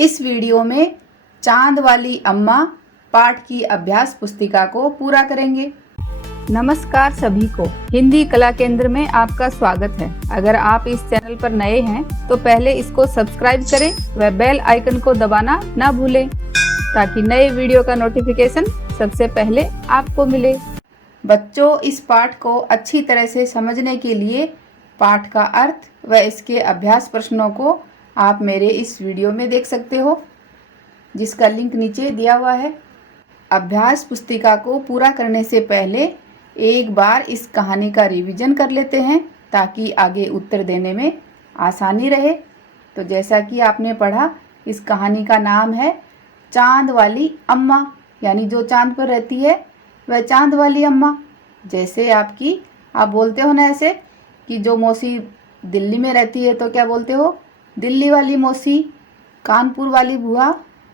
इस वीडियो में चांद वाली अम्मा पाठ की अभ्यास पुस्तिका को पूरा करेंगे। नमस्कार सभी को, हिंदी कला केंद्र में आपका स्वागत है। अगर आप इस चैनल पर नए हैं तो पहले इसको सब्सक्राइब करें व बेल आइकन को दबाना ना भूलें ताकि नए वीडियो का नोटिफिकेशन सबसे पहले आपको मिले। बच्चों, इस पाठ को अच्छी तरह से समझने के लिए पाठ का अर्थ व इसके अभ्यास प्रश्नों को आप मेरे इस वीडियो में देख सकते हो, जिसका लिंक नीचे दिया हुआ है। अभ्यास पुस्तिका को पूरा करने से पहले एक बार इस कहानी का रिवीजन कर लेते हैं ताकि आगे उत्तर देने में आसानी रहे। तो जैसा कि आपने पढ़ा, इस कहानी का नाम है चांद वाली अम्मा, यानी जो चांद पर रहती है वह चांद वाली अम्मा। जैसे आप बोलते हो ना ऐसे कि जो मौसी दिल्ली में रहती है तो क्या बोलते हो, दिल्ली वाली मौसी, कानपुर वाली बुआ,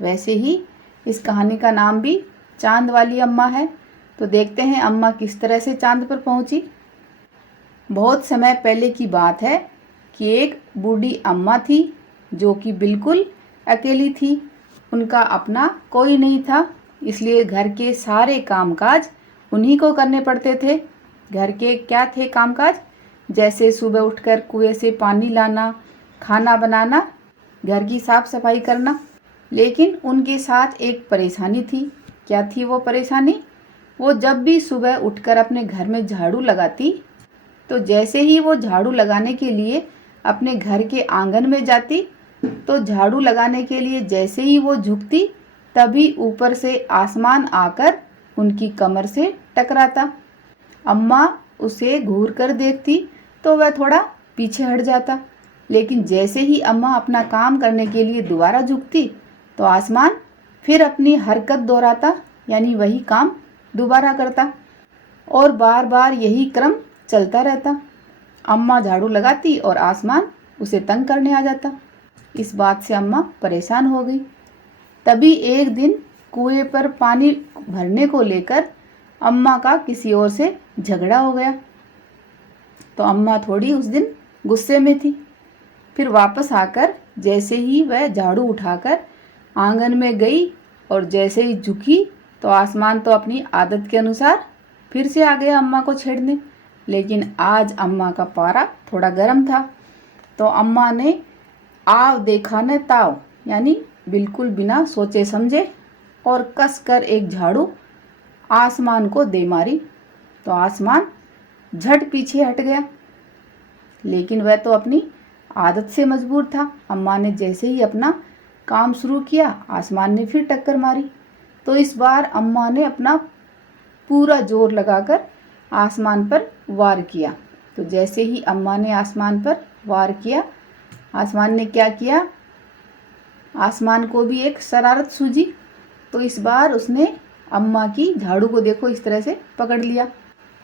वैसे ही इस कहानी का नाम भी चांद वाली अम्मा है। तो देखते हैं अम्मा किस तरह से चांद पर पहुंची। बहुत समय पहले की बात है कि एक बूढ़ी अम्मा थी जो कि बिल्कुल अकेली थी। उनका अपना कोई नहीं था, इसलिए घर के सारे कामकाज उन्हीं को करने पड़ते थे। घर के क्या थे कामकाज, जैसे सुबह उठकर कुएं से पानी लाना, खाना बनाना, घर की साफ सफाई करना। लेकिन उनके साथ एक परेशानी थी। क्या थी वो परेशानी? वो जब भी सुबह उठकर अपने घर में झाड़ू लगाती तो जैसे ही वो झाड़ू लगाने के लिए अपने घर के आंगन में जाती तो झाड़ू लगाने के लिए जैसे ही वो झुकती तभी ऊपर से आसमान आकर उनकी कमर से टकराता। अम्मा उसे घूर कर देखती तो वह थोड़ा पीछे हट जाता, लेकिन जैसे ही अम्मा अपना काम करने के लिए दोबारा झुकती तो आसमान फिर अपनी हरकत दोहराता, यानी वही काम दोबारा करता और बार बार यही क्रम चलता रहता। अम्मा झाड़ू लगाती और आसमान उसे तंग करने आ जाता। इस बात से अम्मा परेशान हो गई। तभी एक दिन कुएं पर पानी भरने को लेकर अम्मा का किसी और से झगड़ा हो गया। तो अम्मा थोड़ी उस दिन गुस्से में थी। फिर वापस आकर जैसे ही वह झाड़ू उठाकर आंगन में गई और जैसे ही झुकी तो आसमान तो अपनी आदत के अनुसार फिर से आ गया अम्मा को छेड़ने। लेकिन आज अम्मा का पारा थोड़ा गर्म था, तो अम्मा ने आव देखा न ताव, यानी बिल्कुल बिना सोचे समझे और कस कर एक झाड़ू आसमान को दे मारी। तो आसमान झट पीछे हट गया, लेकिन वह तो अपनी आदत से मजबूर था। अम्मा ने जैसे ही अपना काम शुरू किया, आसमान ने फिर टक्कर मारी। तो इस बार अम्मा ने अपना पूरा जोर लगाकर आसमान पर वार किया। तो जैसे ही अम्मा ने आसमान पर वार किया, आसमान ने क्या किया, आसमान को भी एक शरारत सूझी। तो इस बार उसने अम्मा की झाड़ू को देखो इस तरह से पकड़ लिया।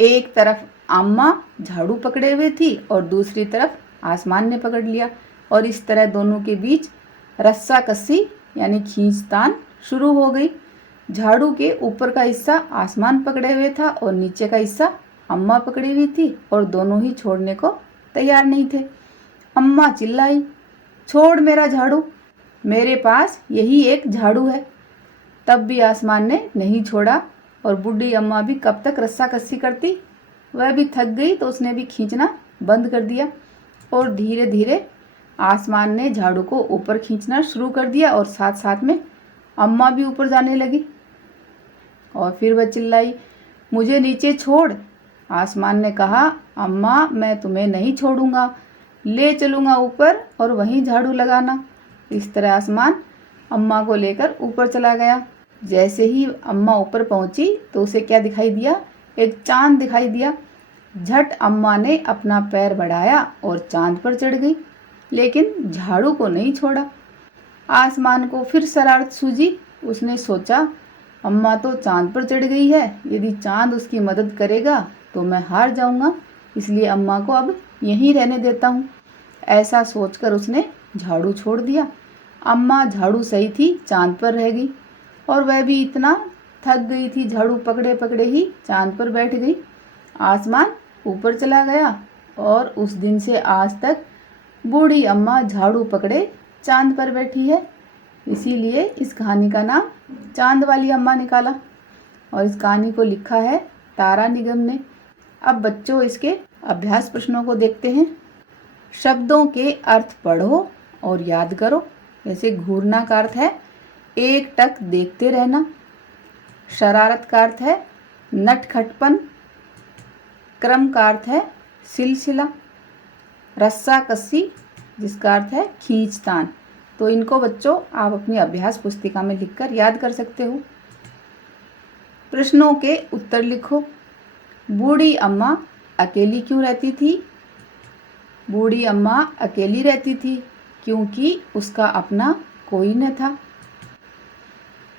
एक तरफ अम्मा झाड़ू पकड़े हुए थी और दूसरी तरफ आसमान ने पकड़ लिया, और इस तरह दोनों के बीच रस्सा कस्सी यानी खींचतान शुरू हो गई। झाड़ू के ऊपर का हिस्सा आसमान पकड़े हुए था और नीचे का हिस्सा अम्मा पकड़ी हुई थी, और दोनों ही छोड़ने को तैयार नहीं थे। अम्मा चिल्लाई, छोड़ मेरा झाड़ू, मेरे पास यही एक झाड़ू है। तब भी आसमान ने नहीं छोड़ा, और बूढ़ी अम्मा भी कब तक रस्सा कस्सी करती, वह भी थक गई तो उसने भी खींचना बंद कर दिया, और धीरे धीरे आसमान ने झाड़ू को ऊपर खींचना शुरू कर दिया और साथ साथ में अम्मा भी ऊपर जाने लगी। और फिर वह चिल्लाई, मुझे नीचे छोड़। आसमान ने कहा, अम्मा मैं तुम्हें नहीं छोड़ूंगा, ले चलूंगा ऊपर और वहीं झाड़ू लगाना। इस तरह आसमान अम्मा को लेकर ऊपर चला गया। जैसे ही अम्मा ऊपर पहुंची तो उसे क्या दिखाई दिया, एक चांद दिखाई दिया। झट अम्मा ने अपना पैर बढ़ाया और चांद पर चढ़ गई, लेकिन झाड़ू को नहीं छोड़ा। आसमान को फिर शरारत सूझी। उसने सोचा, अम्मा तो चांद पर चढ़ गई है, यदि चांद उसकी मदद करेगा तो मैं हार जाऊंगा, इसलिए अम्मा को अब यहीं रहने देता हूँ। ऐसा सोचकर उसने झाड़ू छोड़ दिया। अम्मा झाड़ू सही थी चांद पर रह गई, और वह भी इतना थक गई थी, झाड़ू पकड़े पकड़े ही चांद पर बैठ गई। आसमान ऊपर चला गया, और उस दिन से आज तक बूढ़ी अम्मा झाड़ू पकड़े चांद पर बैठी है। इसीलिए इस कहानी का नाम चांद वाली अम्मा निकाला और इस कहानी को लिखा है तारा निगम ने। अब बच्चों इसके अभ्यास प्रश्नों को देखते हैं। शब्दों के अर्थ पढ़ो और याद करो। जैसे घूरना का अर्थ है एक टक देखते रहना। शरारत का अर्थ है नटखटपन। क्रम का अर्थ है सिलसिला। रस्सा कस्सी जिसका अर्थ है खींचतान। तो इनको बच्चों आप अपनी अभ्यास पुस्तिका में लिखकर याद कर सकते हो। प्रश्नों के उत्तर लिखो। बूढ़ी अम्मा अकेली क्यों रहती थी? बूढ़ी अम्मा अकेली रहती थी क्योंकि उसका अपना कोई न था।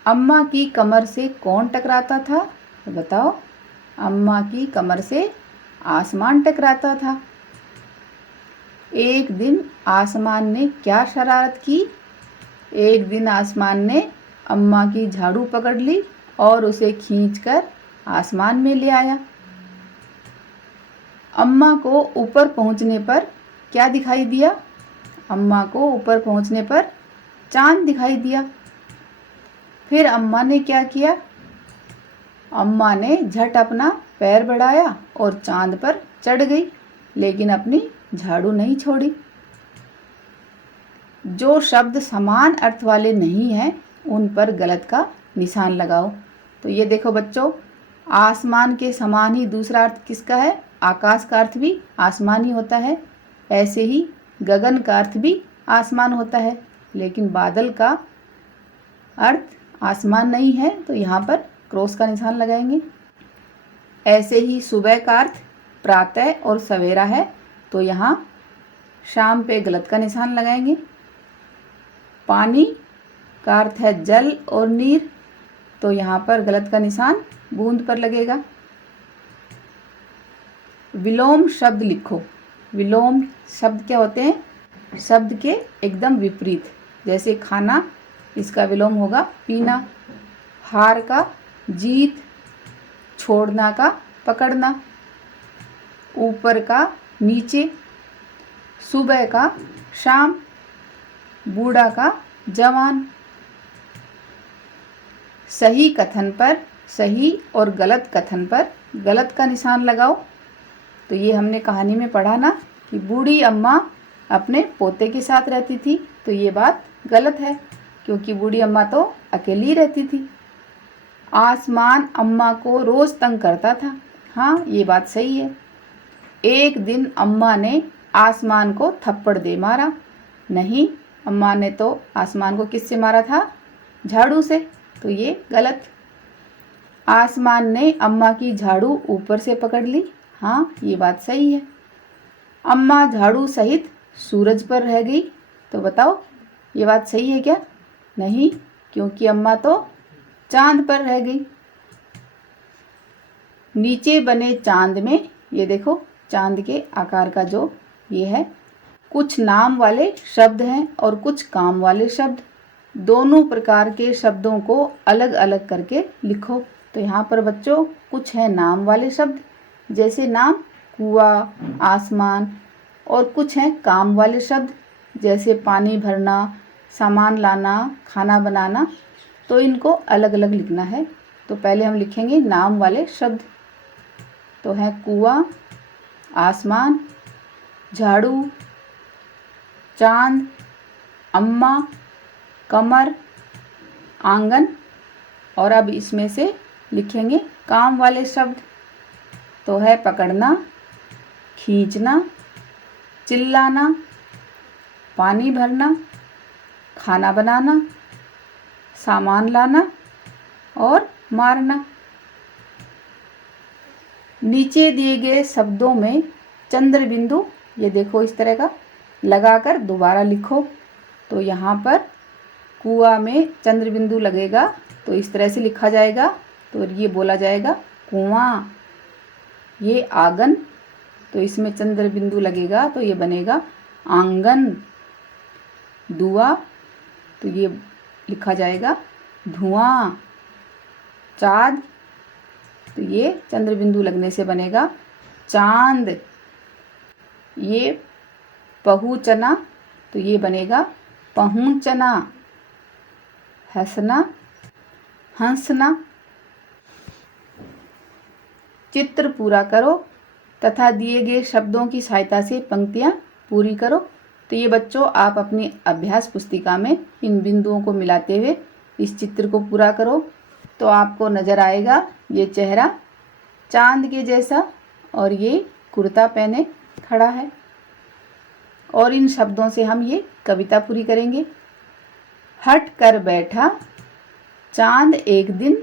अम्मा की कमर से कौन टकराता था? तो बताओ। अम्मा की कमर से आसमान टकराता था। एक दिन आसमान ने क्या शरारत की? एक दिन आसमान ने अम्मा की झाड़ू पकड़ ली और उसे खींचकर आसमान में ले आया। अम्मा को ऊपर पहुंचने पर क्या दिखाई दिया? अम्मा को ऊपर पहुंचने पर चांद दिखाई दिया। फिर अम्मा ने क्या किया? अम्मा ने झट अपना पैर बढ़ाया और चांद पर चढ़ गई, लेकिन अपनी झाड़ू नहीं छोड़ी। जो शब्द समान अर्थ वाले नहीं हैं उन पर गलत का निशान लगाओ। तो ये देखो बच्चों, आसमान के समान ही दूसरा अर्थ किसका है? आकाश का अर्थ भी आसमान ही होता है। ऐसे ही गगन का अर्थ भी आसमान होता है, लेकिन बादल का अर्थ आसमान नहीं है, तो यहाँ पर क्रॉस का निशान लगाएंगे। ऐसे ही सुबह का अर्थ प्रातः और सवेरा है, तो यहाँ शाम पे गलत का निशान लगाएंगे। पानी का अर्थ है जल और नीर, तो यहाँ पर गलत का निशान बूंद पर लगेगा। विलोम शब्द लिखो। विलोम शब्द क्या होते हैं? शब्द के एकदम विपरीत। जैसे खाना, इसका विलोम होगा पीना। हार का जीत। छोड़ना का पकड़ना। ऊपर का नीचे। सुबह का शाम। बूढ़ा का जवान। सही कथन पर सही और गलत कथन पर गलत का निशान लगाओ। तो ये हमने कहानी में पढ़ा ना कि बूढ़ी अम्मा अपने पोते के साथ रहती थी, तो ये बात गलत है क्योंकि बूढ़ी अम्मा तो अकेली रहती थी। आसमान अम्मा को रोज तंग करता था। हाँ, ये बात सही है। एक दिन अम्मा ने आसमान को थप्पड़ दे मारा। नहीं, अम्मा ने तो आसमान को किससे मारा था? झाड़ू से, तो ये गलत। आसमान ने अम्मा की झाड़ू ऊपर से पकड़ ली। हाँ, ये बात सही है। अम्मा झाड़ू सहित सूरज पर रह गई, तो बताओ ये बात सही है क्या? नहीं, क्योंकि अम्मा तो चांद पर रह गई। नीचे बने चांद में, ये देखो चांद के आकार का जो ये है, कुछ नाम वाले शब्द हैं और कुछ काम वाले शब्द। दोनों प्रकार के शब्दों को अलग अलग करके लिखो। तो यहाँ पर बच्चों कुछ हैं नाम वाले शब्द, जैसे नाम कुआं, आसमान, और कुछ हैं काम वाले शब्द जैसे पानी भरना, सामान लाना, खाना बनाना। तो इनको अलग अलग लिखना है। तो पहले हम लिखेंगे नाम वाले शब्द। तो है कुआं, आसमान, झाड़ू, चांद, अम्मा, कमर, आंगन। और अब इसमें से लिखेंगे काम वाले शब्द। तो है पकड़ना, खींचना, चिल्लाना, पानी भरना, खाना बनाना, सामान लाना और मारना। नीचे दिए गए शब्दों में चंद्र बिंदु, ये देखो इस तरह का लगाकर दोबारा लिखो। तो यहाँ पर कुआं में चंद्र बिंदु लगेगा, तो इस तरह से लिखा जाएगा। तो ये बोला जाएगा कुआं। ये आंगन, तो इसमें चंद्र बिंदु लगेगा, तो ये बनेगा आंगन। धुआं, तो ये लिखा जाएगा धुआं। चाँद, तो ये चंद्र बिंदु लगने से बनेगा चांद। ये पहुँचना, तो ये बनेगा पहुँचना। हंसना, हंसना। चित्र पूरा करो तथा दिए गए शब्दों की सहायता से पंक्तियां पूरी करो। तो ये बच्चों, आप अपनी अभ्यास पुस्तिका में इन बिंदुओं को मिलाते हुए इस चित्र को पूरा करो। तो आपको नज़र आएगा ये चेहरा चांद के जैसा और ये कुर्ता पहने खड़ा है। और इन शब्दों से हम ये कविता पूरी करेंगे। हट कर बैठा चांद एक दिन,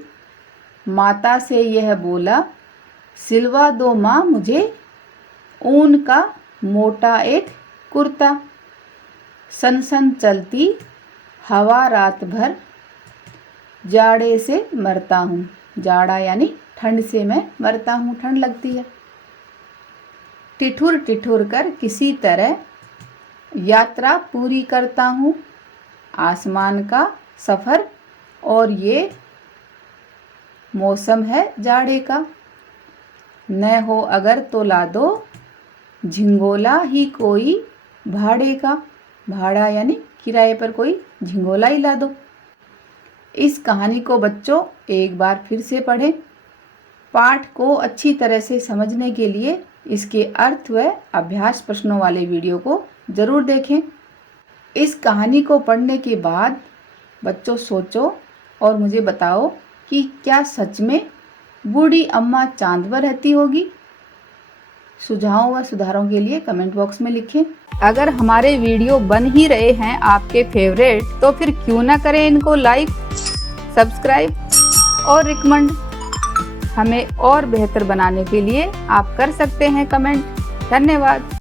माता से यह बोला, सिलवा दो माँ मुझे ऊन का मोटा एक कुर्ता। सन सन चलती हवा रात भर, जाड़े से मरता हूँ। जाड़ा यानी ठंड से मैं मरता हूँ, ठंड लगती है। ठिठुर ठिठुर कर किसी तरह यात्रा पूरी करता हूँ, आसमान का सफ़र और ये मौसम है जाड़े का। न हो अगर तो ला दो झिंगोला ही कोई भाड़े का। भाड़ा यानी किराए पर कोई झिंगोला ही ला दो। इस कहानी को बच्चों एक बार फिर से पढ़ें। पाठ को अच्छी तरह से समझने के लिए इसके अर्थ व अभ्यास प्रश्नों वाले वीडियो को ज़रूर देखें। इस कहानी को पढ़ने के बाद बच्चों सोचो और मुझे बताओ कि क्या सच में बूढ़ी अम्मा चांद पर रहती होगी। सुझावों व सुधारों के लिए कमेंट बॉक्स में लिखें। अगर हमारे वीडियो बन ही रहे हैं आपके फेवरेट, तो फिर क्यों ना करें इनको लाइक, सब्सक्राइब और रिकमेंड। हमें और बेहतर बनाने के लिए आप कर सकते हैं कमेंट। धन्यवाद।